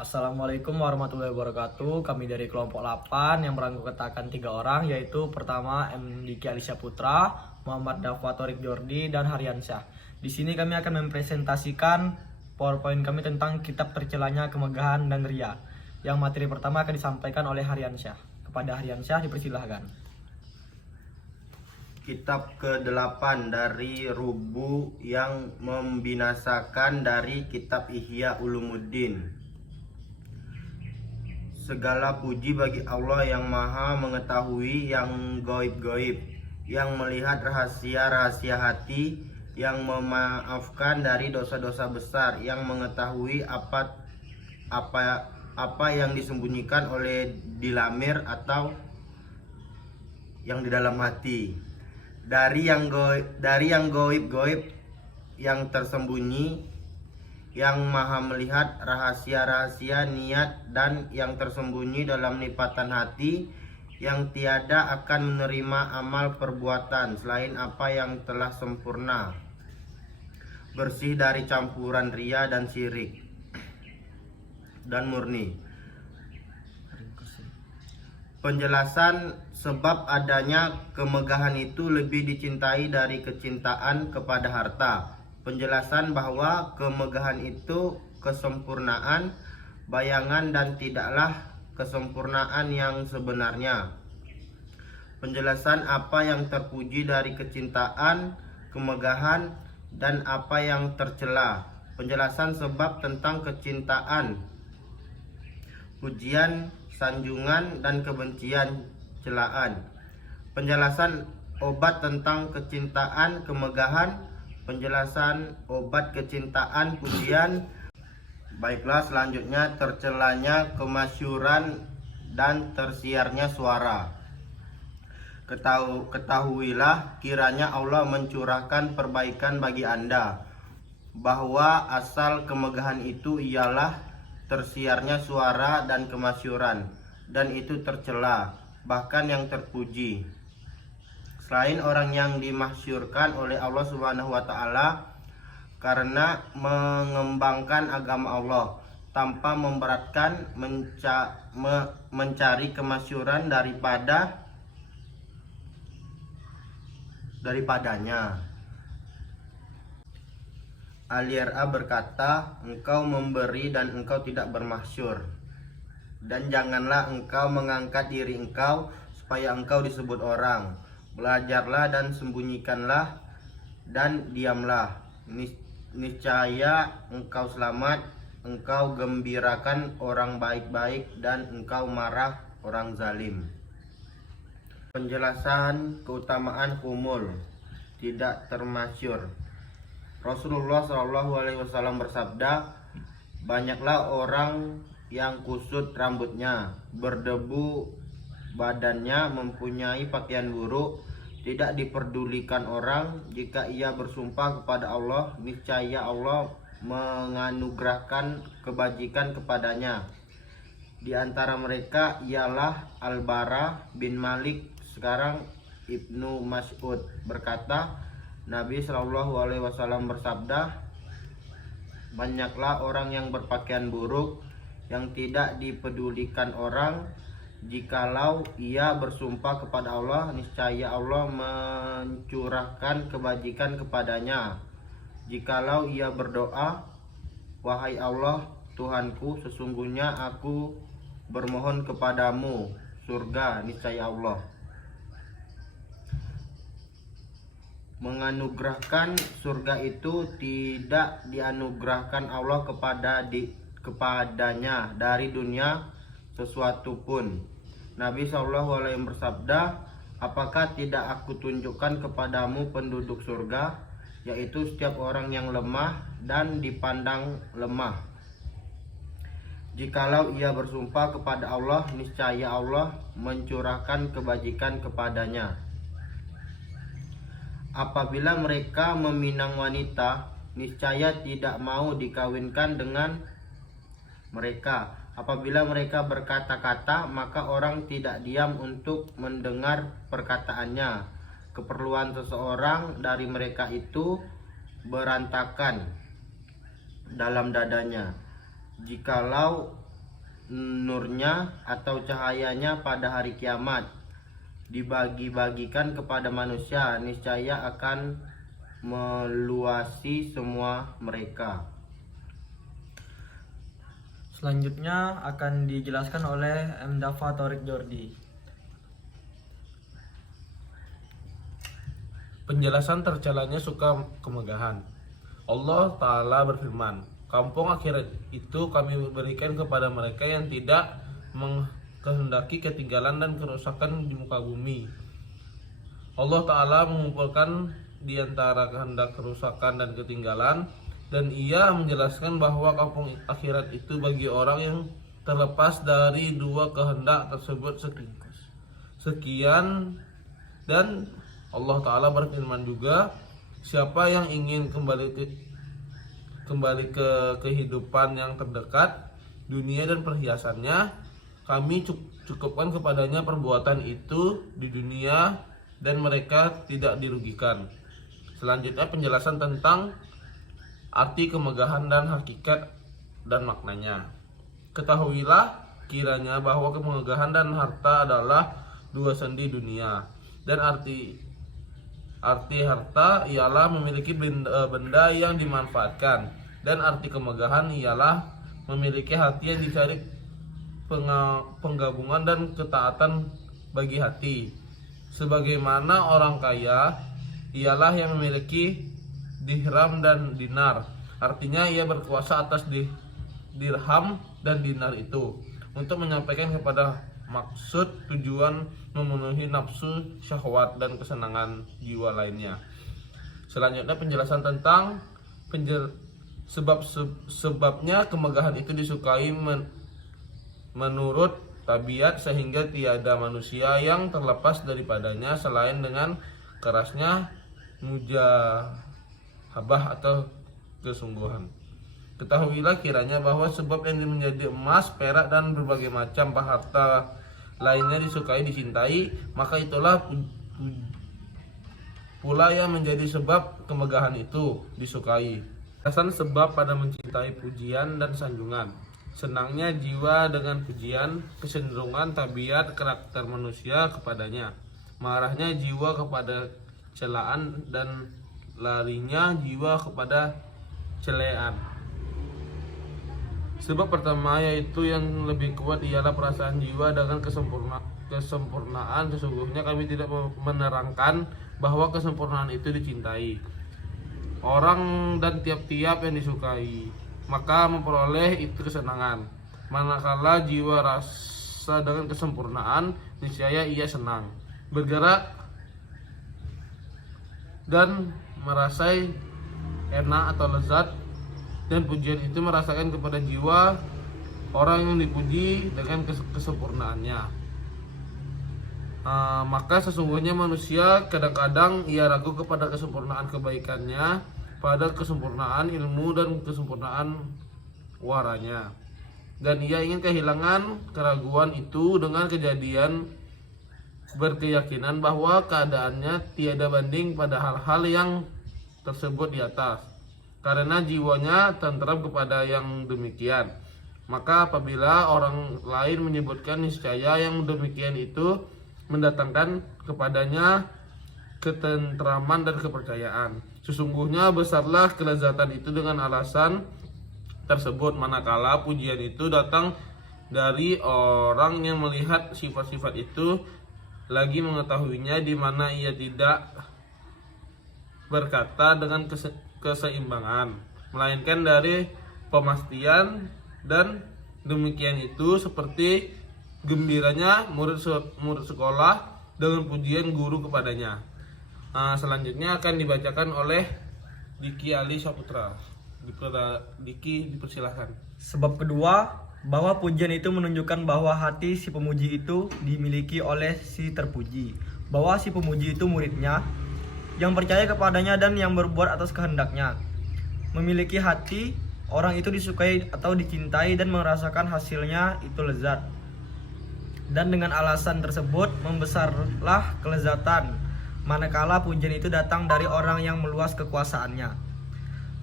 Assalamualaikum warahmatullahi wabarakatuh. Kami dari kelompok 8 yang beranggotakan 3 orang, yaitu pertama Diki Alisya Putra, Muhammad Dafa Torik Jordi, dan Haryansyah. Di sini kami akan mempresentasikan PowerPoint kami tentang kitab tercelanya kemegahan dan ria. Yang materi pertama akan disampaikan oleh Haryansyah. Kepada Haryansyah dipersilahkan. Kitab ke-8 dari Rubu yang membinasakan dari kitab Ihya Ulumuddin. Segala puji bagi Allah yang maha mengetahui yang gaib-gaib, yang melihat rahasia-rahasia hati, yang memaafkan dari dosa-dosa besar, yang mengetahui apa yang disembunyikan oleh dilamir atau yang di dalam hati. Dari yang gaib-gaib, yang tersembunyi, yang maha melihat rahasia-rahasia niat dan yang tersembunyi dalam nipatan hati, yang tiada akan menerima amal perbuatan selain apa yang telah sempurna, bersih dari campuran ria dan syirik, dan murni. Penjelasan sebab adanya kemegahan itu lebih dicintai dari kecintaan kepada harta. Penjelasan bahwa kemegahan itu kesempurnaan bayangan dan tidaklah kesempurnaan yang sebenarnya. Penjelasan apa yang terpuji dari kecintaan, kemegahan, dan apa yang tercela. Penjelasan sebab tentang kecintaan, pujian, sanjungan, dan kebencian, celaan. Penjelasan obat tentang kecintaan, kemegahan. Penjelasan obat kecintaan, pujian. Baiklah, selanjutnya tercelanya kemasyhuran dan tersiarnya suara. Ketahuilah kiranya Allah mencurahkan perbaikan bagi Anda, bahwa asal kemegahan itu ialah tersiarnya suara dan kemasyhuran, dan itu tercela, bahkan yang terpuji, selain orang yang dimasyhurkan oleh Allah Subhanahu wa Ta'ala, karena mengembangkan agama Allah tanpa memberatkan mencari kemasyhuran daripadanya. Aliera berkata, engkau memberi dan engkau tidak bermasyhur, dan janganlah engkau mengangkat diri engkau supaya engkau disebut orang. Belajarlah dan sembunyikanlah dan diamlah. Niscaya engkau selamat, engkau gembirakan orang baik-baik, dan engkau marah orang zalim. Penjelasan keutamaan kumul, tidak termasyhur. Rasulullah SAW bersabda, banyaklah orang yang kusut rambutnya, berdebu badannya, mempunyai pakaian buruk, tidak diperdulikan orang. Jika ia bersumpah kepada Allah, niscaya Allah menganugerahkan kebajikan kepadanya. Di antara mereka ialah Al-Bara bin Malik. Sekarang Ibnu Mas'ud berkata, Nabi SAW bersabda, banyaklah orang yang berpakaian buruk, yang tidak dipedulikan orang. Jikalau ia bersumpah kepada Allah, niscaya Allah mencurahkan kebajikan kepadanya. Jikalau ia berdoa, wahai Allah Tuhanku, sesungguhnya aku bermohon kepadamu surga, niscaya Allah menganugerahkan surga itu tidak dianugerahkan Allah kepadanya dari dunia sesuatu pun. Nabi SAW bersabda, apakah tidak aku tunjukkan kepadamu penduduk surga, yaitu setiap orang yang lemah dan dipandang lemah. Jikalau ia bersumpah kepada Allah, niscaya Allah mencurahkan kebajikan kepadanya. Apabila mereka meminang wanita, niscaya tidak mau dikawinkan dengan mereka. Apabila mereka berkata-kata, maka orang tidak diam untuk mendengar perkataannya. Keperluan seseorang dari mereka itu berantakan dalam dadanya. Jikalau nurnya atau cahayanya pada hari kiamat dibagi-bagikan kepada manusia, niscaya akan meluasi semua mereka. Selanjutnya akan dijelaskan oleh M. Dafa Thorik Jordi. Penjelasan tercelanya suka kemegahan. Allah Ta'ala berfirman, kampung akhirat itu kami berikan kepada mereka yang tidak mengkehendaki ketinggalan dan kerusakan di muka bumi. Allah Ta'ala mengumpulkan di antara kehendak kerusakan dan ketinggalan, dan ia menjelaskan bahwa kampung akhirat itu bagi orang yang terlepas dari dua kehendak tersebut sekian. Dan Allah Ta'ala berfirman juga, siapa yang ingin kembali ke kehidupan yang terdekat, dunia dan perhiasannya, kami cukupkan kepadanya perbuatan itu di dunia dan mereka tidak dirugikan. Selanjutnya penjelasan tentang arti kemegahan dan hakikat dan maknanya. Ketahuilah kiranya bahwa kemegahan dan harta adalah dua sendi dunia, dan arti harta ialah memiliki benda yang dimanfaatkan, dan arti kemegahan ialah memiliki hati yang dicari penggabungan dan ketaatan bagi hati. Sebagaimana orang kaya ialah yang memiliki dirham dan dinar, artinya ia berkuasa atas dirham dan dinar itu untuk menyampaikan kepada maksud tujuan memenuhi nafsu, syahwat dan kesenangan jiwa lainnya. Selanjutnya penjelasan tentang sebabnya kemegahan itu disukai menurut tabiat, sehingga tiada manusia yang terlepas daripadanya selain dengan kerasnya mujahabah atau kesungguhan. Ketahuilah kiranya bahwa sebab yang menjadi emas, perak dan berbagai macam harta lainnya disukai, dicintai, maka itulah pula yang menjadi sebab kemegahan itu disukai. Alasan sebab pada mencintai pujian dan sanjungan. Senangnya jiwa dengan pujian, kecenderungan tabiat karakter manusia kepadanya. Marahnya jiwa kepada celaan dan larinya jiwa kepada celean. Sebab pertama yaitu yang lebih kuat ialah perasaan jiwa dengan kesempurnaan. Sesungguhnya kami tidak menerangkan bahwa kesempurnaan itu dicintai orang dan tiap-tiap yang disukai, maka memperoleh itu kesenangan. Manakala jiwa rasa dengan kesempurnaan, niscaya ia senang, bergerak dan merasai enak atau lezat, dan pujian itu merasakan kepada jiwa orang yang dipuji dengan kesempurnaannya. Maka sesungguhnya manusia kadang-kadang ia ragu kepada kesempurnaan kebaikannya, pada kesempurnaan ilmu dan kesempurnaan waranya, dan ia ingin kehilangan keraguan itu dengan kejadian berkeyakinan bahwa keadaannya tiada banding pada hal-hal yang tersebut di atas. Karena jiwanya tentram kepada yang demikian, maka apabila orang lain menyebutkan, niscaya yang demikian itu mendatangkan kepadanya ketentraman dan kepercayaan. Sesungguhnya besarlah kelezatan itu dengan alasan tersebut, manakala pujian itu datang dari orang yang melihat sifat-sifat itu, lagi mengetahuinya, di mana ia tidak berkata dengan keseimbangan, melainkan dari pemastian, dan demikian itu seperti gembiranya murid sekolah dengan pujian guru kepadanya. Selanjutnya akan dibacakan oleh Diki Ali Saputra. Diki, dipersilahkan. Sebab kedua, bahwa pujian itu menunjukkan bahwa hati si pemuji itu dimiliki oleh si terpuji, bahwa si pemuji itu muridnya yang percaya kepadanya dan yang berbuat atas kehendaknya. Memiliki hati, orang itu disukai atau dicintai dan merasakan hasilnya itu lezat. Dan dengan alasan tersebut membesarlah kelezatan manakala pujian itu datang dari orang yang meluas kekuasaannya.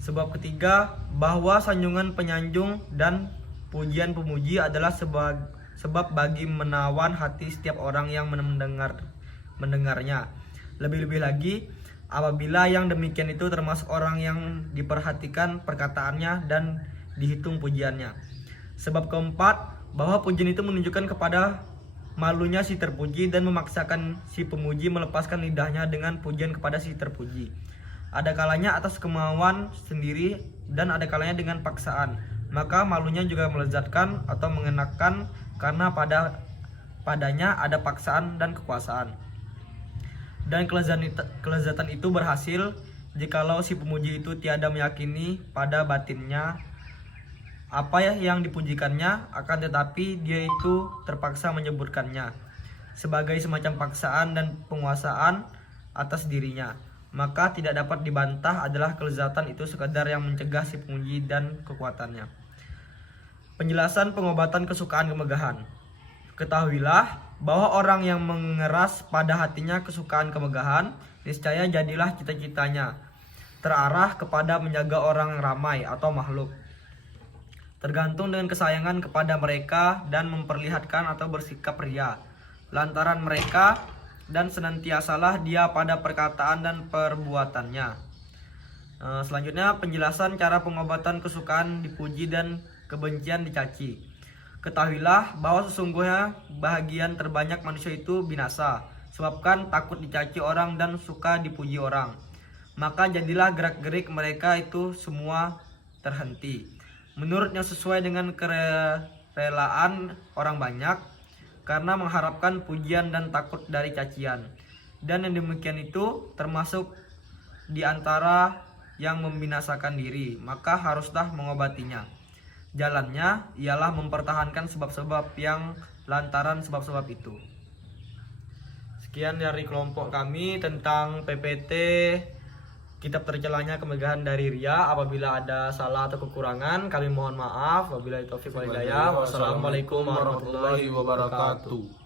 Sebab ketiga, bahwa sanjungan penyanjung dan pujian pemuji adalah sebab bagi menawan hati setiap orang yang mendengarnya. Lebih-lebih lagi apabila yang demikian itu termasuk orang yang diperhatikan perkataannya dan dihitung pujiannya. Sebab keempat, bahwa pujian itu menunjukkan kepada malunya si terpuji dan memaksakan si pemuji melepaskan lidahnya dengan pujian kepada si terpuji. Ada kalanya atas kemauan sendiri dan ada kalanya dengan paksaan. Maka malunya juga melezatkan atau mengenakan karena padanya ada paksaan dan kekuasaan. Dan kelezatan itu berhasil jikalau si pemuji itu tiada meyakini pada batinnya apa yang dipujikannya, akan tetapi dia itu terpaksa menyebutkannya sebagai semacam paksaan dan penguasaan atas dirinya. Maka tidak dapat dibantah adalah kelezatan itu sekadar yang mencegah si pemuji dan kekuatannya. Penjelasan pengobatan kesukaan kemegahan. Ketahuilah bahwa orang yang mengeras pada hatinya kesukaan kemegahan, niscaya jadilah cita-citanya terarah kepada menjaga orang ramai atau makhluk, tergantung dengan kesayangan kepada mereka dan memperlihatkan atau bersikap ria lantaran mereka, dan senantiasalah dia pada perkataan dan perbuatannya. Selanjutnya penjelasan cara pengobatan kesukaan dipuji dan kebencian dicaci. Ketahuilah bahwa sesungguhnya bahagian terbanyak manusia itu binasa, sebabkan takut dicaci orang dan suka dipuji orang. Maka jadilah gerak-gerik mereka itu semua terhenti, menurut yang sesuai dengan kerelaan orang banyak, karena mengharapkan pujian dan takut dari cacian. Dan yang demikian itu termasuk di antara yang membinasakan diri, maka haruslah mengobatinya. Jalannya ialah mempertahankan sebab-sebab yang lantaran sebab-sebab itu. Sekian dari kelompok kami tentang PPT Kitab Tercelanya Kemegahan dari Ria. Apabila ada salah atau kekurangan, kami mohon maaf. Wabillahi taufiq wal hidayah. Wassalamualaikum warahmatullahi wabarakatuh.